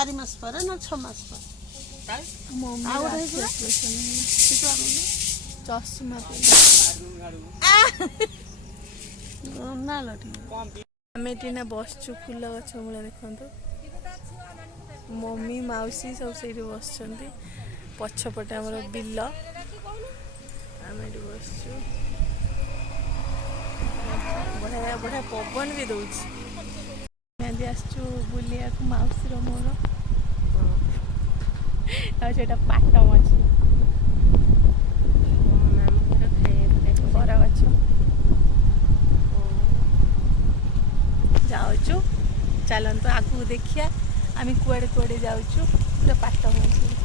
4 मास पर ना 6 मास पर चश्मा आम एना बसचु फूल गछ मूल देखु मम्मी मौसी सब से बस पछपटे आम बिल आम बसचु बढ़िया बढ़िया पवन भी दौर आज आसचु बुलिया मौसी मोर आटा पाट मछी बर गछ जाऊँ चलतु आगू देखिया आम कुआड़े कुआड़े जाऊँ पूरा पाट मछी